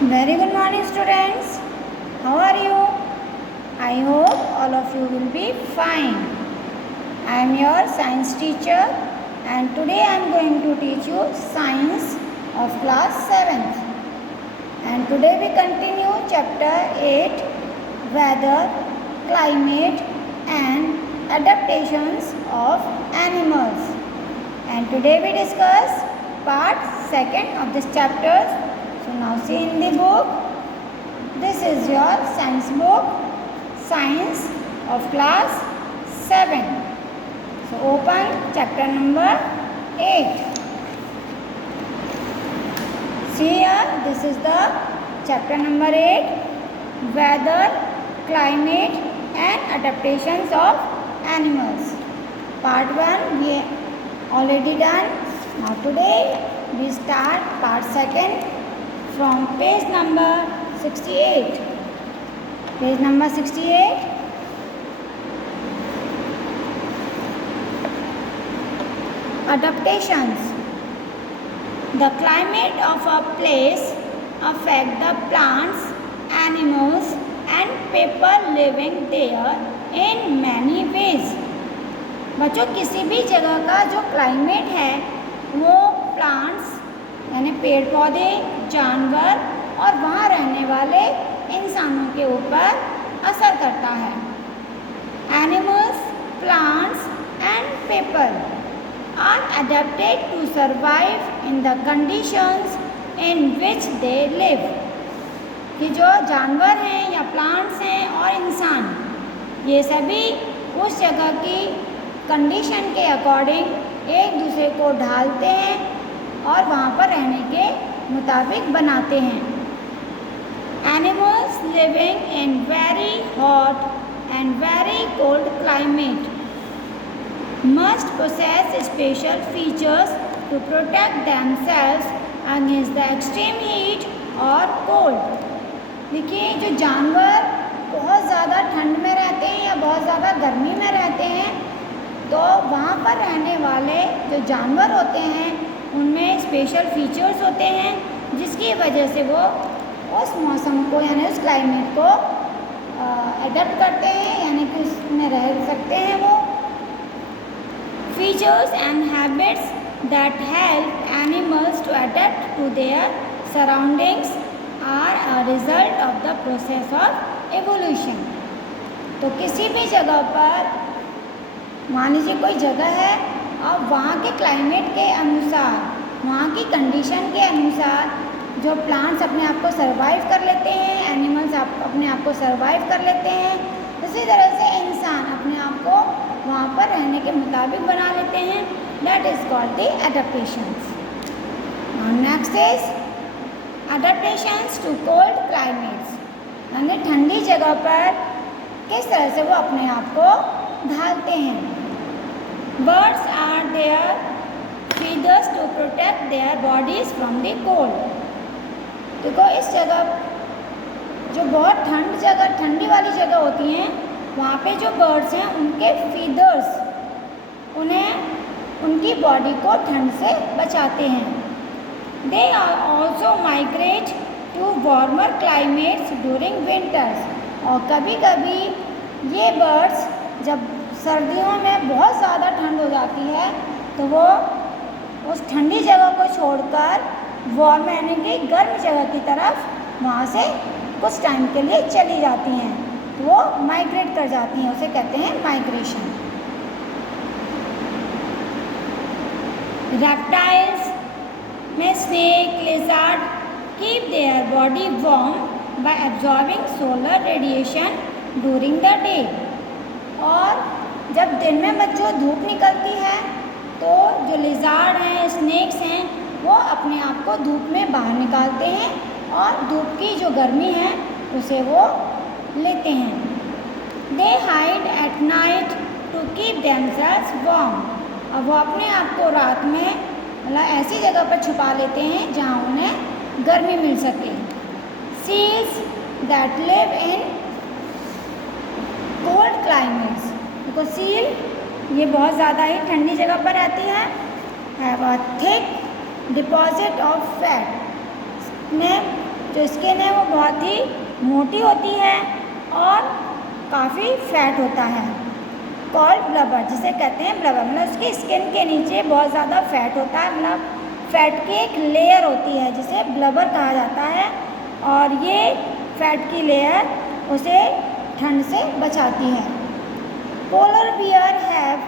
Very good morning, students. How are you? I hope all of you will be fine. I am your science teacher and today I am going to teach you science of class 7th. And today we continue chapter 8, weather, climate and adaptations of animals. And today we discuss part 2nd of this chapter. So now see in the book, this is your science book, science of class 7. So open chapter number 8. See here, this is the chapter number 8, weather, climate and adaptations of animals. Part 1 we already done. Now today we start part 2nd from page number 68. Page number 68. Adaptations. The climate of a place affect the plants, animals and people living there in many ways. बच्चों किसी भी जगह का जो climate है वो plants यानी पेड़ पौधे, जानवर और वहाँ रहने वाले इंसानों के ऊपर असर करता है. Animals, plants and people are adapted to survive in the conditions in which they live. कि जो जानवर हैं या प्लांट्स हैं और इंसान ये सभी उस जगह की कंडीशन के अकॉर्डिंग एक दूसरे को ढालते हैं और वहाँ पर रहने के मुताबिक बनाते हैं. Animals living in very hot and very cold climate must possess special features to protect themselves against the extreme heat और कोल्ड. देखिए जो जानवर बहुत ज़्यादा ठंड में रहते हैं या बहुत ज़्यादा गर्मी में रहते हैं तो वहाँ पर रहने वाले जो जानवर होते हैं उनमें स्पेशल फीचर्स होते हैं जिसकी वजह से वो उस मौसम को यानी उस क्लाइमेट को अडेप्ट करते हैं यानी कि उसमें रह सकते हैं. वो features and habits that help animals to adapt to their surroundings are a result of the process of evolution. तो किसी भी जगह पर मान लीजिए कोई जगह है और वहाँ के क्लाइमेट के अनुसार, वहाँ की कंडीशन के अनुसार जो प्लांट्स अपने आप को सर्वाइव कर लेते हैं, एनिमल्स अपने आप को सर्वाइव कर लेते हैं, इसी तरह से इंसान अपने आप को वहाँ पर रहने के मुताबिक बना लेते हैं. That is called the adaptations. Next is adaptations to cold climates. यानी ठंडी जगह पर किस तरह से वो अपने आप को ढालते हैं. Birds are their feathers to protect their bodies from the cold. देखो इस जगह जो बहुत ठंडी वाली जगह होती हैं वहाँ पे जो बर्ड्स हैं उनके फीदर्स उन्हें उनकी बॉडी को ठंड से बचाते हैं. They are also migrate to warmer climates during winters. और कभी कभी ये बर्ड्स जब सर्दियों में बहुत ज़्यादा ठंड हो जाती है तो वो उस ठंडी जगह को छोड़कर वार्म यानी कि गर्म जगह की तरफ वहाँ से कुछ टाइम के लिए चली जाती हैं. तो वो माइग्रेट कर जाती हैं, उसे कहते हैं माइग्रेशन. रेप्टाइल्स में snake, lizard keep their body warm bye absorbing solar radiation during the day. और जब दिन में बच्चों धूप निकलती है तो जो लिजार्ड हैं, स्नेक्स हैं, वो अपने आप को धूप में बाहर निकालते हैं और धूप की जो गर्मी है उसे वो लेते हैं. They hide at night to keep themselves warm. और वो अपने आप को रात में मतलब ऐसी जगह पर छुपा लेते हैं जहाँ उन्हें गर्मी मिल सके. Seals that live in cold climates. देखो सील ये बहुत ज़्यादा ही ठंडी जगह पर रहती है. Have a thick deposit of fat. में जो स्किन है वो बहुत ही मोटी होती है और काफ़ी फैट होता है। कॉल्ड ब्लबर, जिसे कहते हैं ब्लबर, मतलब उसकी स्किन के नीचे बहुत ज़्यादा फैट होता है, मतलब फैट की एक लेयर होती है जिसे ब्लबर कहा जाता है। और ये फैट की लेयर उसे ठंड से बचाती है। Polar bear have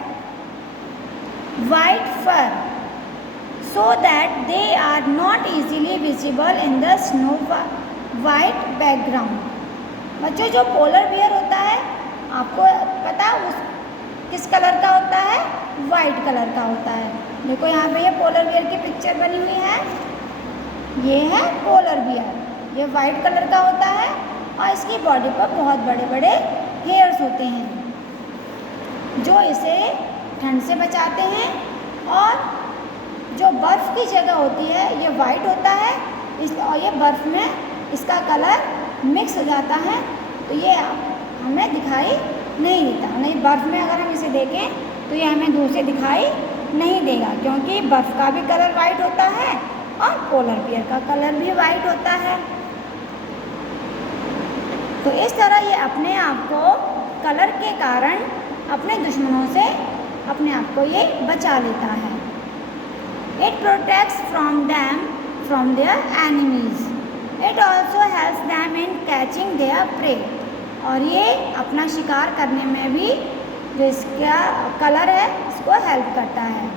white fur so that they are not easily visible in the snow white background। बच्चों, जो पोलर बियर होता है आपको पता उस किस कलर का होता है? वाइट कलर का होता है। देखो यहाँ पे ये पोलर बियर की पिक्चर बनी हुई है, ये है पोलर बियर, ये वाइट कलर का होता है और इसकी बॉडी पर बहुत बड़े बड़े हेयर्स होते हैं जो इसे ठंड से बचाते हैं। और जो बर्फ़ की जगह होती है ये वाइट होता है, और ये बर्फ़ में इसका कलर मिक्स हो जाता है तो ये हमें दिखाई नहीं देता। नहीं, बर्फ़ में अगर हम इसे देखें तो ये हमें दूर से दिखाई नहीं देगा, क्योंकि बर्फ़ का भी कलर वाइट होता है और पोलर बियर का कलर भी वाइट होता है। तो इस तरह ये अपने आप को कलर के कारण अपने दुश्मनों से अपने आप को ये बचा लेता है। It protects from them from their enemies. It also helps them in catching their prey। और ये अपना शिकार करने में भी जो इसका कलर है इसको हेल्प करता है।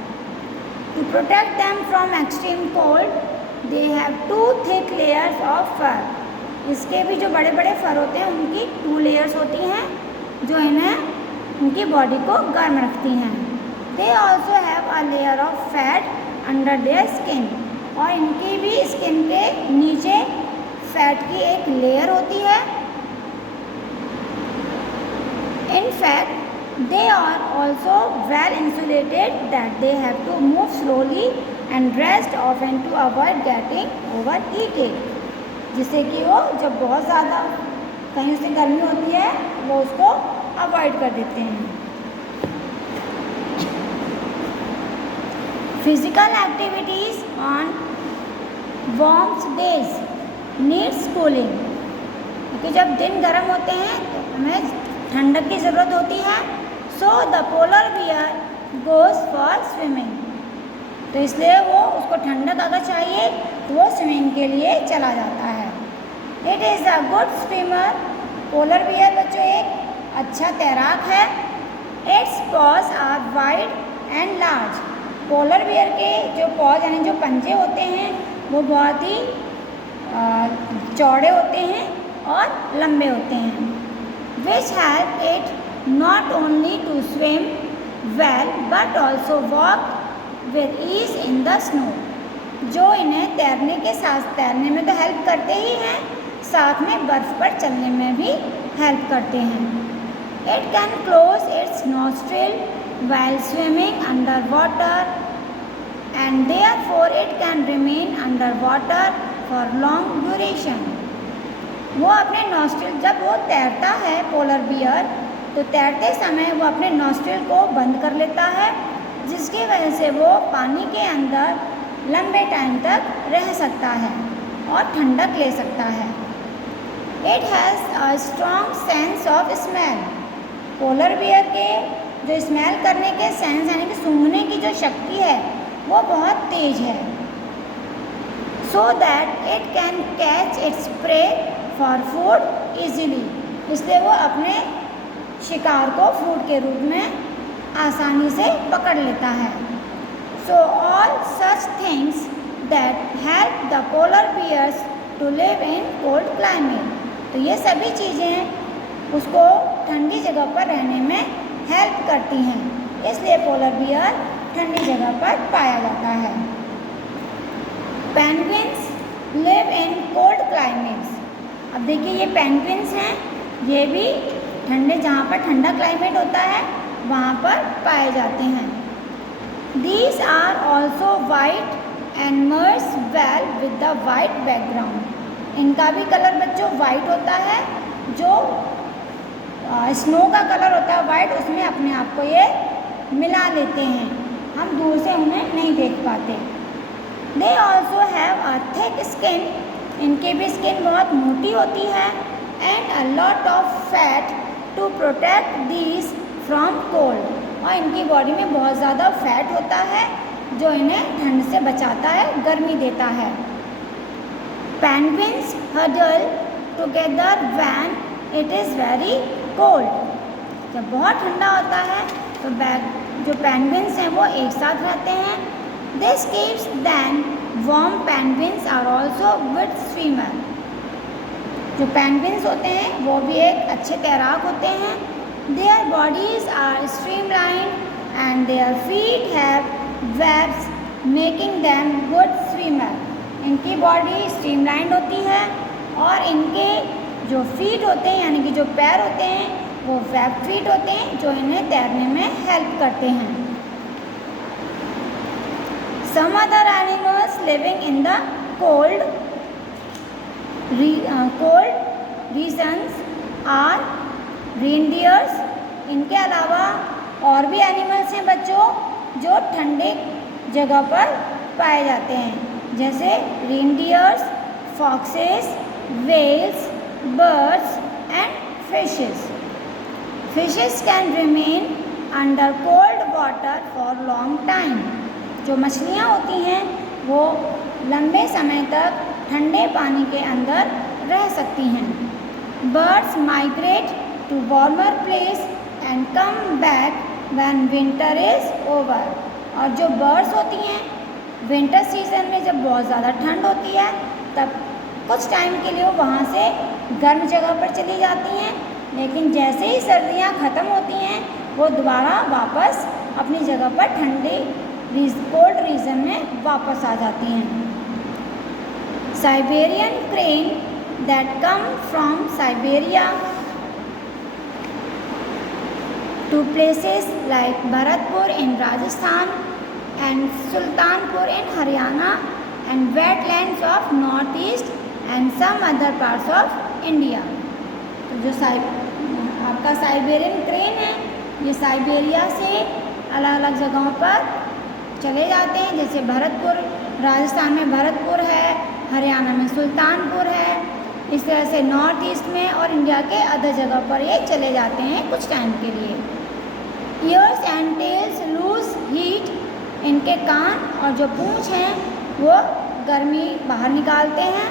To protect them from extreme cold, they have 2 thick layers of fur। इसके भी जो बड़े बड़े फर होते हैं उनकी 2 लेयर्स होती हैं जो इन्हें उनकी बॉडी को गर्म रखती हैं। They also have a layer of fat under their skin। और इनकी भी स्किन के नीचे फैट की एक लेयर होती है। In fact, they are also well insulated that they have to move slowly and rest often to avoid getting overheated। जिससे कि वो जब बहुत ज़्यादा कहीं से गर्मी होती है वो उसको अवॉइड कर देते हैं। Physical activities on warm days needs cooling. क्योंकि जब दिन गर्म होते हैं तो हमें ठंडक की ज़रूरत होती है। So the polar bear goes for swimming. तो इसलिए वो उसको ठंडक अगर चाहिए तो वो स्विमिंग के लिए चला जाता है। It is a good swimmer. Polar bear बच्चों एक अच्छा तैराक है। It's paws are wide and large. Polar bear के जो पॉज यानी जो पंजे होते हैं वो बहुत ही चौड़े होते हैं और लंबे होते हैं। Which help it not only to swim well but also walk with ease in the snow. जो इन्हें तैरने के साथ तैरने में तो हेल्प करते ही हैं, साथ में बर्फ़ पर चलने में भी हेल्प करते हैं। It can close it's nostril while swimming underwater and therefore it can remain underwater for long duration। वो अपने नॉस्ट्रिल, जब वो तैरता है पोलर बियर तो तैरते समय वो अपने नॉस्ट्रिल को बंद कर लेता है, जिसकी वजह से वो पानी के अंदर लंबे टाइम तक रह सकता है और ठंडक ले सकता है। It has a strong sense of smell. Polar bear के जो स्मेल करने के सेंस यानी कि सूंघने की जो शक्ति है वो बहुत तेज है। So that it can catch its prey for food easily. इसलिए वो अपने शिकार को फूड के रूप में आसानी से पकड़ लेता है। So all such things that help the polar bears to live in cold climate. तो ये सभी चीज़ें उसको ठंडी जगह पर रहने में हेल्प करती हैं, इसलिए पोलर बियर ठंडी जगह पर पाया जाता है। Penguins live in cold climates. अब देखिए ये पेंगुइन्स हैं, ये भी ठंडे जहाँ पर ठंडा क्लाइमेट होता है वहाँ पर पाए जाते हैं। These are also white and merge well with the white background. इनका भी कलर बच्चों वाइट होता है, जो स्नो का कलर होता है वाइट, उसमें अपने आप को ये मिला लेते हैं, हम दूर से उन्हें नहीं देख पाते। They also have a thick skin इनकी भी स्किन बहुत मोटी होती है and a lot of fat to protect these from cold, और इनकी बॉडी में बहुत ज़्यादा फैट होता है जो इन्हें ठंड से बचाता है, गर्मी देता है। Penguins huddle together when it is very cold, जब बहुत ठंडा होता है तो जो पेंगुइन्स हैं वो एक साथ रहते हैं। This keeps them warm. Penguins are also good swimmer, जो पेंगुइन्स होते हैं वो भी एक अच्छे तैराक होते हैं। Their bodies are streamline and their feet have webs making them good swimmer, इनकी बॉडी स्ट्रीमलाइन होती है और इनके जो फीट होते हैं यानी कि जो पैर होते हैं वो वेब फीट होते हैं जो इन्हें तैरने में हेल्प करते हैं। Some other animals living in the cold regions are reindeers. इनके अलावा और भी एनिमल्स हैं बच्चों जो ठंडे जगह पर पाए जाते हैं, जैसे reindeers, foxes, whales, birds and fishes. Fishes can remain under cold water for long time, जो मछलियाँ होती हैं वो लंबे समय तक ठंडे पानी के अंदर रह सकती हैं। Birds migrate to warmer place and come back when winter is over, और जो बर्ड्स होती हैं विंटर सीजन में जब बहुत ज़्यादा ठंड होती है तब कुछ टाइम के लिए वो वहाँ से गर्म जगह पर चली जाती हैं, लेकिन जैसे ही सर्दियाँ ख़त्म होती हैं वो दोबारा वापस अपनी जगह पर ठंडे कोल्ड रीजन में वापस आ जाती हैं। Siberian crane that come from Siberia to places like Bharatpur in Rajasthan and Sultanpur in Haryana and wetlands of north east and some other parts of India. तो जो आपका साइबेरियन क्रेन है ये साइबेरिया से अलग अलग जगहों पर चले जाते हैं, जैसे भरतपुर, राजस्थान में भरतपुर है, हरियाणा में सुल्तानपुर है, इस तरह से नॉर्थ ईस्ट में और इंडिया के अदर जगह पर ये चले जाते हैं कुछ टाइम के लिए। Ears and tails lose heat, इनके कान और जो पूंछ हैं वो गर्मी बाहर निकालते हैं।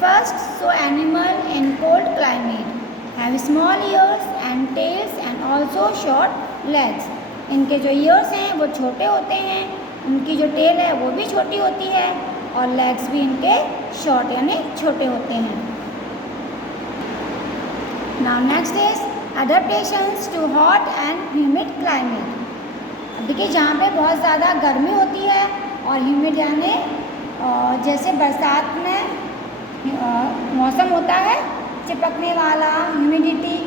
First so animal in cold climate have small ears and tails and also short legs, इनके जो ईयर्स हैं वो छोटे होते हैं, उनकी जो टेल है वो भी छोटी होती है और लेग्स भी इनके शॉर्ट यानी छोटे होते हैं। Now next is adaptations to hot and humid climate. देखिए जहाँ पे बहुत ज़्यादा गर्मी होती है और ह्यूमिड यानी जैसे बरसात में मौसम होता है चिपकने वाला, ह्यूमिडिटी,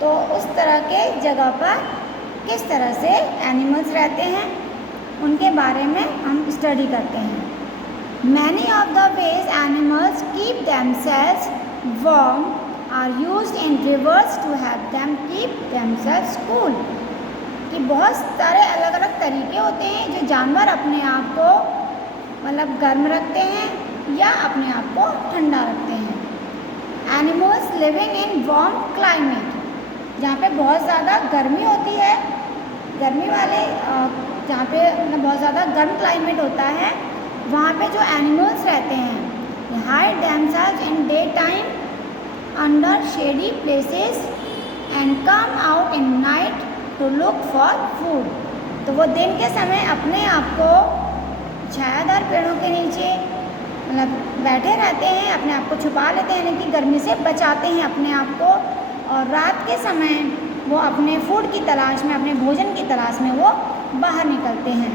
तो उस तरह के जगह पर किस तरह से एनिमल्स रहते हैं उनके बारे में हम स्टडी करते हैं। Many of the ways animals keep themselves warm are used in rivers to have them keep themselves cool, कि बहुत सारे अलग अलग तरीके होते हैं जो जानवर अपने आप को मतलब गर्म रखते हैं या अपने आप को ठंडा रखते हैं। Animals living in warm climate, जहाँ पे बहुत ज़्यादा गर्मी होती है, गर्मी वाले जहाँ पे मतलब बहुत ज़्यादा गर्म क्लाइमेट होता है वहाँ पे जो एनिमल्स रहते हैं hide themselves in day time under shady places and come out in night to look for food, तो वो दिन के समय अपने आप को छायादार पेड़ों के नीचे मतलब बैठे रहते हैं, अपने आप को छुपा लेते हैं यानी कि गर्मी से बचाते हैं अपने आप को, और रात के समय वो अपने फूड की तलाश में, अपने भोजन की तलाश में वो बाहर निकलते हैं।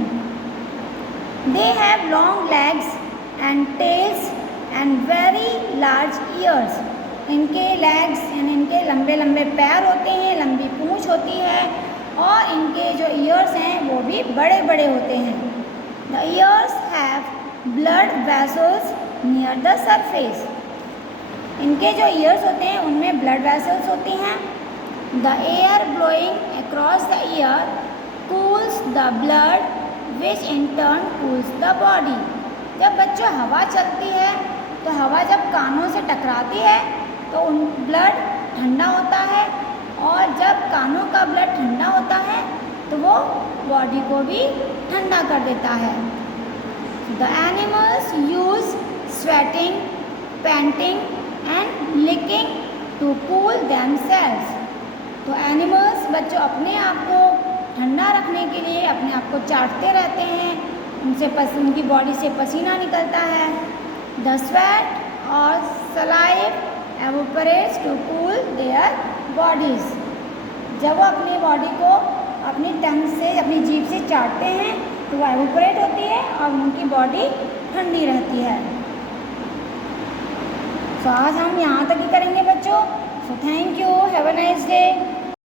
They have long legs and tails and very large ears, इनके लेग्स यानी इनके लंबे लंबे पैर होते हैं, लंबी पूँछ होती है और इनके जो ईयर्स हैं वो भी बड़े बड़े होते हैं। The years have blood vessels near the surface, इनके जो ईयर्स होते हैं उनमें ब्लड वेसल्स होती हैं। The air blowing across the year cools the blood which in turn cools the body, जब बच्चों हवा चलती है तो हवा जब कानों से टकराती है तो उन ब्लड ठंडा होता है, और जब कानों का ब्लड ठंडा होता है तो वो बॉडी को भी ठंडा कर देता है। The animals use sweating, panting and licking to cool themselves. तो एनिमल्स बच्चों अपने आप को ठंडा रखने के लिए अपने आप को चाटते रहते हैं, उनकी बॉडी से पसीना निकलता है। द स्वेट और saliva evaporates to cool their bodies. जब वो अपनी बॉडी को अपनी टंग से, अपनी जीभ से चाटते हैं तो वो एवोपरेट होती है और उनकी बॉडी ठंडी रहती है। तो आज हम यहाँ तक ही करेंगे बच्चों। So thank you, have a nice day.